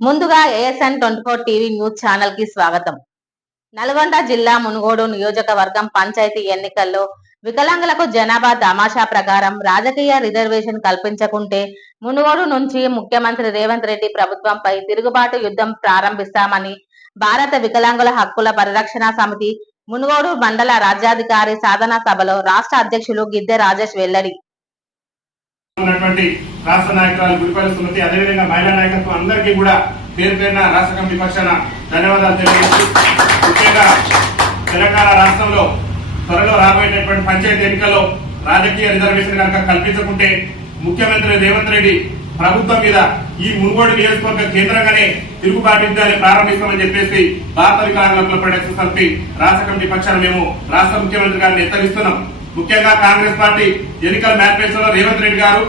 ముందుగా ASN twenty four TV news ఛానల్కి స్వాగతం. నల్గొండ జిల్లా మునుగోడు నియోజకవర్గం పంచాయతీ ఎన్నికల్లో వికలాంగులకు జనాభా తమాషా ప్రకారం రాజకీయ రిజర్వేషన్ కల్పించకుంటే మునుగోడు నుంచి ముఖ్యమంత్రి రేవంత్ రెడ్డి ప్రభుత్వంపై తిరుగుబాటు యుద్ధం ప్రారంభిస్తామని భారత వికలాంగుల హక్కుల పరిరక్షణ సమితి మునుగోడు మండల రాజ్యాధికారి సాధనా సభలో రాష్ట్ర అధ్యక్షులు గిద్దె రాజేష్ వెల్లడి. రాష్ట్ర నాయకురాలు గురిపల్లి సుమతి అదేవిధంగా మహిళా నాయకత్వం అందరికీ కూడా పేరు పేరున రాష్ట్ర కమిటీ పక్షాన ధన్యవాదాలు తెలియజేస్తూ ముఖ్యంగా తెలంగాణ రాష్ట్రంలో త్వరలో రాబోయేటటువంటి పంచాయతీ ఎన్నికల్లో రాజకీయ రిజర్వేషన్ కనుక కల్పించకుంటే ముఖ్యమంత్రి రేవంత్ రెడ్డి ప్రభుత్వం మీద ఈ మునుగోడు నియోజకవర్గ కేంద్రంగానే తిరుగుబాటు యుద్ధాన్ని ప్రారంభిస్తామని చెప్పేసి భారత వికలాంగుల కుల ప్రొటెక్షన్ సమితి రాష్ట్ర కమిటీ పక్షాన మేము రాష్ట్ర ముఖ్యమంత్రి గారిని హెచ్చరిస్తున్నాం. ముఖ్యంగా కాంగ్రెస్ పార్టీ ఎన్నికల మేనిఫెస్టోలో రేవంత్ రెడ్డి గారు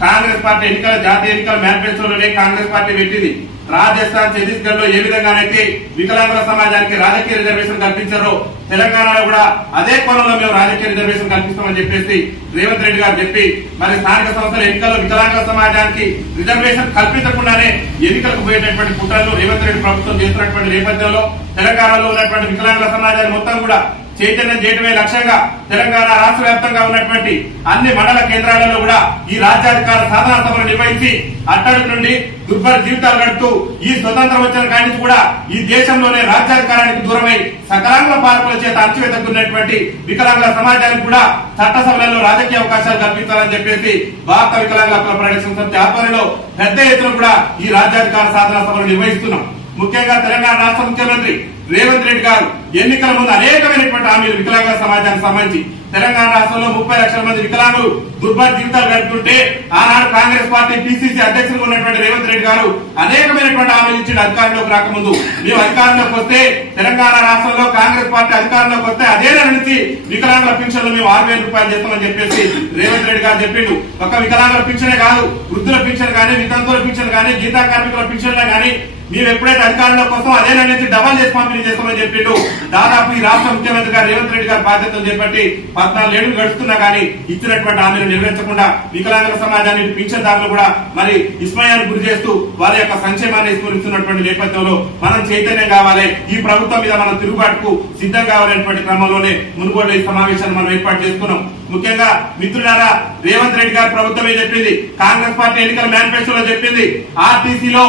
కాంగ్రెస్ పార్టీ ఎన్నికల జాతీయ ఎన్నికల మేనిఫెస్టోలోనే కాంగ్రెస్ పార్టీ పెట్టింది. రాజస్థాన్ ఛత్తీస్గఢ్లో ఏ విధంగానైతే వికలాంగుల సమాజానికి రాజకీయ రిజర్వేషన్ కల్పించారో తెలంగాణలో కూడా అదే కోణంలో మేము రాజకీయ రిజర్వేషన్ కల్పిస్తామని చెప్పేసి రేవంత్ రెడ్డి గారు చెప్పి మరి స్థానిక సంస్థల ఎన్నికల్లో వికలాంగుల సమాజానికి రిజర్వేషన్ కల్పించకుండానే ఎన్నికలకు పోయేటటువంటి కుట్రలు రేవంత్ రెడ్డి ప్రభుత్వం చేస్తున్నటువంటి నేపథ్యంలో తెలంగాణలో ఉన్నటువంటి వికలాంగుల సమాజాన్ని మొత్తం కూడా చైతన్యం చేయడమే లక్ష్యంగా తెలంగాణ రాష్ట్ర వ్యాప్తంగా ఉన్నటువంటి అన్ని మండల కేంద్రాలలో కూడా ఈ రాజ్యాధికార సాధన సభలు నిర్వహించి అట్టడి నుండి దుర్భర జీవితాలు గడుపుతూ ఈ స్వతంత్రం వచ్చిన కాడి కూడా ఈ దేశంలోనే రాజ్యాధికారానికి దూరమై సకలాంగుల పాలకుల చేత అణచివేతకున్నటువంటి వికలాంగుల సమాజానికి కూడా చట్టసభలలో రాజకీయ అవకాశాలు కల్పించాలని చెప్పేసి భారత వికలాంగుల హక్కుల పరిరక్షణ సమితి ఆధ్వర్యంలో పెద్ద ఎత్తున కూడా ఈ రాజ్యాధికార సాధన సభలు నిర్వహిస్తున్నాం. ముఖ్యంగా తెలంగాణ రాష్ట్ర ముఖ్యమంత్రి రేవంత్ రెడ్డి గారు ఎన్నికల ముందు అనేకమైనటువంటి హామీలు వికలాంగ సమాజానికి సంబంధించి. తెలంగాణ రాష్ట్రంలో ముప్పై లక్షల మంది వికలాంగులు దుర్భర జీవితాలు గడుపుతుంటే ఆనాడు కాంగ్రెస్ పార్టీ పిసిసి అధ్యక్షులు ఉన్నటువంటి రేవంత్ రెడ్డి గారు అనేకమైనటువంటి హామీలు ఇచ్చిన అధికారంలోకి రాకముందు. మేము అధికారంలోకి వస్తే తెలంగాణ రాష్ట్రంలో కాంగ్రెస్ పార్టీ అధికారంలోకి వస్తే అదే నెల నుంచి వికలాంగుల పింఛన్లు మేము ఆరు వేల రూపాయలు చేస్తామని చెప్పేసి రేవంత్ రెడ్డి గారు చెప్పిండు. ఒక వికలాంగుల పింఛనే కాదు వృద్ధుల పింఛన్ కానీ వితంతుల పింఛన్ కానీ గీతా కార్మికుల పింఛన్లే కానీ మేము ఎప్పుడైతే అధికారంలోకి వస్తాం అదే నుంచి డబల్ చేసి పంపిణీ చేస్తామని చెప్పిండు. దాదాపు ఈ రాష్ట్ర ముఖ్యమంత్రి గారు రేవంత్ రెడ్డి గారి బాధ్యతలు చేపట్టి పద్నాలుగు ఏళ్ళు గడుస్తున్నా కానీ ఇచ్చినటువంటి హామీలు నెరవేర్చకుండా వికలాంగుల సమాజాన్ని పింఛన్దారులు కూడా మరి విస్మయానికి గురి చేస్తూ వారి యొక్క సంక్షేమాన్ని స్మరిస్తున్నటువంటి నేపథ్యంలో మనం చైతన్యం కావాలి. ఈ ప్రభుత్వం మీద మనం తిరుగుబాటుకు సిద్ధం కావాలనేటువంటి క్రమంలోనే మునుగోడు ఈ సమావేశాన్ని మనం ఏర్పాటు చేసుకున్నాం. ముఖ్యంగా మిత్రులారా రేవంత్ రెడ్డి గారి ప్రభుత్వమే చెప్పింది కాంగ్రెస్ పార్టీ ఎన్నికల మేనిఫెస్టోలో చెప్పింది ఆర్టీసీలో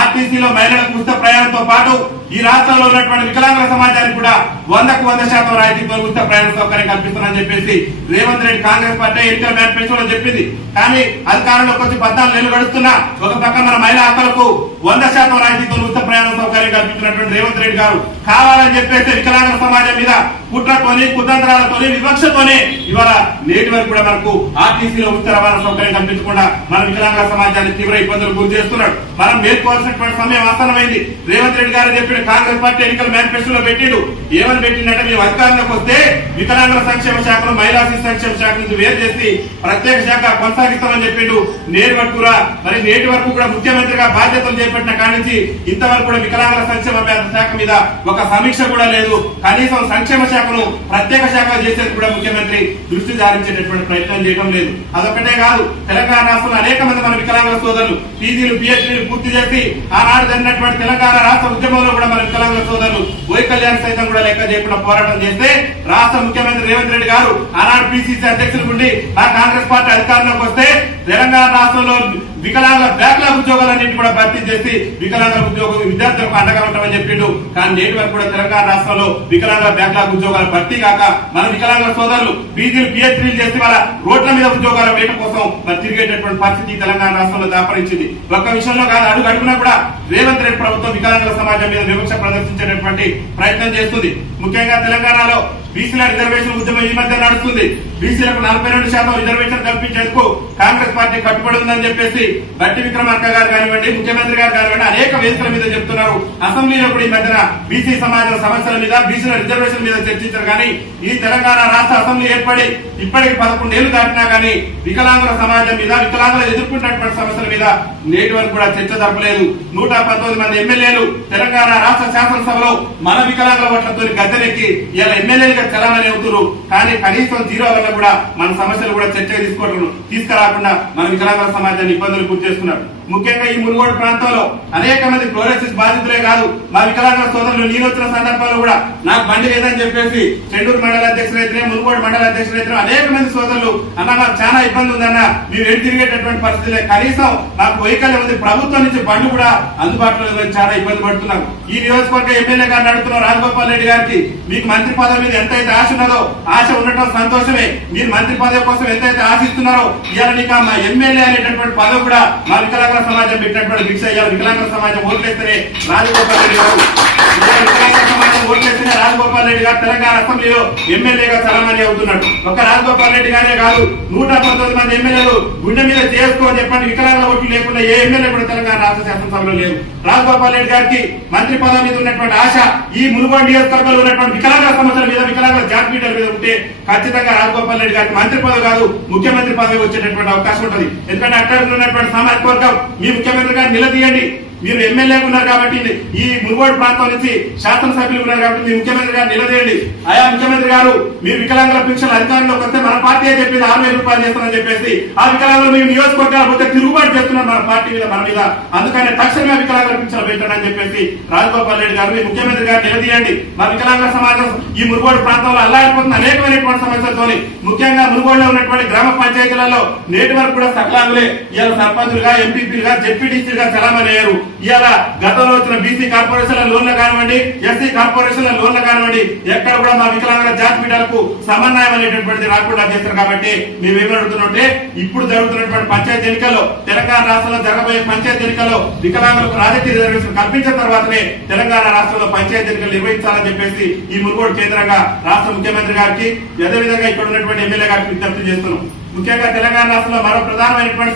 ఆర్టీసీలో మహిళలకు ఉచిత ప్రయాణంతో పాటు ఈ రాష్ట్రంలో ఉన్నటువంటి వికలాంగుల సమాజానికి కూడా వందకు వంద శాతం రాయితీతో ఉచిత ప్రయాణ సౌకర్యం కల్పిస్తున్నారని చెప్పేసి రేవంత్ రెడ్డి కాంగ్రెస్ పార్టీ ఎన్నికల మేనిఫెస్టోలో చెప్పింది. కానీ అధికారంలోకి వచ్చి పద్నాలుగు నెలలు గడుస్తున్నా ఒక పక్క మన మహిళా హక్కులకు వంద శాతం రాయితీతో ఉచిత ప్రయాణ సౌకర్యం కల్పించినటువంటి రేవంత్ రెడ్డి గారు కావాలని చెప్పేసి వికలాంగుల సమాజం మీద కుట్రతోని కుతంత్రాలతోని వివక్షతోనే ఇవాళ నేటి వరకు కూడా మనకు ఆర్టీసీలో ఉచిత రవాణా సౌకర్యం కల్పించకుండా మన వికలాంగ సమాజాన్ని తీవ్ర ఇబ్బందులు గురి చేస్తున్నాడు. మనం మేల్కోవాల్సినటువంటి సమయం ఆసనమైంది రేవంత్ రెడ్డి గారు చెప్పిన కాంగ్రెస్ పార్టీ ఎన్నికల మేనిఫెస్టోలో పెట్టిండు. ఏమని పెట్టిందంటే మేము అధికారంలోకి వస్తే వికలాంగుల సంక్షేమ శాఖను మహిళా శిశు సంక్షేమ శాఖ నుంచి వేరు చేసి ప్రత్యేక శాఖ కొనసాగిస్తామని చెప్పిండు. నేటి వరకు కూడా మరి నేటి వరకు కూడా ముఖ్యమంత్రిగా బాధ్యతలు చేపట్టిన కాడి నుంచి ఇంతవరకు కూడా వికలాంగుల సంక్షేమ శాఖ మీద ఒక సమీక్ష కూడా లేదు. కనీసం సంక్షేమ శాఖ శాఖను ప్రత్యేక శాఖ చేసేందుకు కూడా ముఖ్యమంత్రి దృష్టి సారించేటటువంటి ప్రయత్నం చేయడం లేదు. అదొకటే కాదు తెలంగాణ రాష్ట్రంలో అనేక మంది మన వికలాంగుల సోదరులు పీజీలు పిహెచ్డీలు పూర్తి చేసి ఆనాడు జరిగినటువంటి తెలంగాణ రాష్ట్ర ఉద్యమంలో కూడా మన వికలాంగుల సోదరులు ఓయ్ కళ్యాణ్ సైతం కూడా లెక్క చేయకుండా పోరాటం చేస్తే రాష్ట్ర ముఖ్యమంత్రి రేవంత్ రెడ్డి గారు ఆనాడు పిసిసి అధ్యక్షులు ఉండి ఆ కాంగ్రెస్ పార్టీ అధికారంలోకి వస్తే తెలంగాణ రాష్ట్రంలో వికలాంగుల బ్యాక్లాగ్ ఉద్యోగాలన్నింటి కూడా భర్తీ చేసి వికలాంగుల ఉద్యోగ విద్యార్థులకు అండగా ఉంటామని చెప్పిండు. కానీ నేటి వరకు కూడా తెలంగాణ రాష్ట్రంలో వికలాంగుల బ్యాక్లాగ్ ఉద్యోగాలు భర్తీ కాక మన వికలాంగుల సోదరులు పీజీలు పిహెచ్డీలు చేసి వాళ్ళ రోడ్ల మీద ఉద్యోగాల వేయడం కోసం మరి తిరిగేటటువంటి పరిస్థితి తెలంగాణ రాష్ట్రంలో దాపరించింది. ఒక్క విషయంలో కాదు అడుగు అడుగునా కూడా రేవంత్ రెడ్డి ప్రభుత్వం వికలాంగుల సమాజం మీద వివక్ష ప్రదర్శించేటటువంటి ప్రయత్నం చేస్తుంది. ముఖ్యంగా తెలంగాణలో బీసీల రిజర్వేషన్ ఉద్యమం ఈ మధ్య నడుస్తుంది. బీసీలకు నలభై రెండు శాతం రిజర్వేషన్ కల్పించేందుకు కాంగ్రెస్ పార్టీ కట్టుబడి ఉందని చెప్పేసి బట్టి విక్రమార్క గారు కానివ్వండి ముఖ్యమంత్రి గారు కానివ్వండి అనేక వేదికల మీద చెప్తున్నారు. అసెంబ్లీలో కూడా ఈ మధ్యన బీసీ సమాజం సమస్యల మీద బీసీల రిజర్వేషన్ మీద చర్చించారు. కానీ ఈ తెలంగాణ రాష్ట్ర అసెంబ్లీ ఏర్పడి ఇప్పటికి పదకొండు ఏళ్ళు దాటినా కానీ వికలాంగుల సమాజం మీద వికలాంగులు ఎదుర్కొంటున్నటువంటి సమస్యల మీద నేటి వరకు కూడా చర్చ జరపలేదు. నూట పంతొమ్మిది మంది ఎమ్మెల్యేలు తెలంగాణ రాష్ట్ర శాసనసభలో మన వికలాంగుల ఓట్లతో గద్దెనెక్కి ఇలా ఎమ్మెల్యేలుగా మంచిగా చలామణి అవుతున్నారు కానీ కనీసం జీరో వల్ల కూడా మన సమస్యలు కూడా చర్చ తీసుకోవడం తీసుకురాకుండా మన వికలాంగుల సమాజాన్ని ఇబ్బందులు గురి చేస్తున్నారు. ముఖ్యంగా ఈ మునుగోడు ప్రాంతంలో అనేక మంది క్లోరోసిస్ బాధితులే కాదు. మా వికలాంగుల సోదరులు నేను వచ్చిన సందర్భాల్లో కూడా నాకు బండి లేదని చెప్పేసి చెండూరు మండల అధ్యక్షులైతేనే మునుగోడు మండల అధ్యక్షులైతే అనేక మంది సోదరులు అన్న మాకు చాలా ఇబ్బంది ఉందన్న మేము ఎటు తిరిగేటటువంటి పరిస్థితులే కనీసం నాకు వైకల్యం ఉంది. ప్రభుత్వం నుంచి బండ్లు కూడా అందుబాటులో లేదని చాలా ఇబ్బంది పడుతున్నాం. ఈ నియోజకవర్గ ఎమ్మెల్యే గారు నడుతున్న రాజగోపాల్ రెడ్డి గారికి మీకు మంత్రి పదవి మీద ఎంతైతే ఆశ ఉన్నదో ఆశ ఉండటం సంతోషమే. మీరు మంత్రి పదవి కోసం ఎంతైతే ఆశిస్తున్నారో ఇవాళ నీకు మా ఎమ్మెల్యే అనేటటువంటి పదవి కూడా మా వికలాంగుల సమాజం పెట్టినటువంటి భిక్ష. ఇవాళ వికలాంగుల సమాజం ఓట్లేస్తేనే రాజగోపాల్ రెడ్డి గారు. ఇవాళ వికలాంగుల సమాజం ఓట్లేస్తేనే రాజగోపాల్ రెడ్డి గారు తెలంగాణ అసెంబ్లీలో ఎమ్మెల్యేగా చలామణి అవుతున్నాడు. ఒక్క రాజగోపాల్ రెడ్డి గారే కాదు నూట పంతొమ్మిది మంది ఎమ్మెల్యేలు గుండె మీద చేసుకో చెప్పండి. వికలాంగుల ఓట్లు లేకుండా ఏ ఎమ్మెల్యే కూడా తెలంగాణ రాష్ట్ర శాసనసభలో లేదు రాజగోపాల్ రెడ్డి గారికి మంత్రి పదవి మీద ఉన్నటువంటి ఆశ ఈ మునుగోడు నియోజకవర్గంలో ఉన్నటువంటి వికలాంగుల సమస్యల మీద వికలాంగుల మీటర్ మీద ఉంటే ఖచ్చితంగా రాజగోపాల్ రెడ్డి గారికి మంత్రి పదవి కాదు ముఖ్యమంత్రి పదవి వచ్చేటటువంటి అవకాశం ఉంటుంది. ఎందుకంటే అక్కడ ఉన్నటువంటి సామాజిక వర్గం మీ ముఖ్యమంత్రి గారిని నిలదీయండి. మీరు ఎమ్మెల్యే ఉన్నారు కాబట్టి ఈ మునుగోడు ప్రాంతం నుంచి శాసనసభ్యులు ఉన్నారు కాబట్టి మీ ముఖ్యమంత్రి గారు నిలదీయండి. ఆయా ముఖ్యమంత్రి గారు మీరు వికలాంగుల పెన్షన్ అధికారంలోకి వస్తే మన పార్టీ చెప్పింది? ఆరు వేల రూపాయలు చేస్తానని చెప్పేసి ఆ వికలాంగులు మేము నియోజకవర్గాలు పోతే తిరుగుబాటు చేస్తున్నారు మన పార్టీ మీద మన మీద. అందుకనే తక్షణమే వికలాంగుల పెన్షన్ పెట్టండి అని చెప్పేసి రాజగోపాల్ రెడ్డి గారు మీ ముఖ్యమంత్రి గారు నిలదీయండి. మా వికలాంగుల సమాజం ఈ మునుగోడు ప్రాంతంలో అల్లాడిపోతున్న అనేకమైనటువంటి సమస్యలతో ముఖ్యంగా మునుగోడులో ఉన్నటువంటి గ్రామ పంచాయతీలలో నేటి వరకు కూడా సకలాంగులే ఇలా సర్పంచులుగా ఎంపీపీలుగా జెడ్పీటీసీలుగా చలామణి అయ్యారు. ఇవాళ గతంలో వచ్చిన బీసీ కార్పొరేషన్ల లోన్లు కానివ్వండి ఎస్సీ కార్పొరేషన్ల లోన్లు కానివ్వండి ఎక్కడ కూడా మా వికలాంగుల జాతి పీఠాలకు సమన్వయం అనేటటువంటిది రాకుండా చేస్తారు కాబట్టి మేమేమి అడుగుతున్నట్టే ఇప్పుడు జరుగుతున్నటువంటి పంచాయతీ ఎన్నికల్లో తెలంగాణ రాష్ట్రంలో జరగబోయే పంచాయతీ ఎన్నికల్లో వికలాంగులకు రాజకీయ రిజర్వేషన్ కల్పించిన తర్వాతనే తెలంగాణ రాష్ట్రంలో పంచాయతీ ఎన్నికలు నిర్వహించాలని చెప్పేసి ఈ మునుగోడు కేంద్రంగా రాష్ట్ర ముఖ్యమంత్రి గారికి అదేవిధంగా ఇక్కడ ఉన్నటువంటి ఎమ్మెల్యే గారికి విజ్ఞప్తి చేస్తున్నాం. ముఖ్యంగా తెలంగాణ రాష్ట్రంలో మరో ప్రధానమైనటువంటి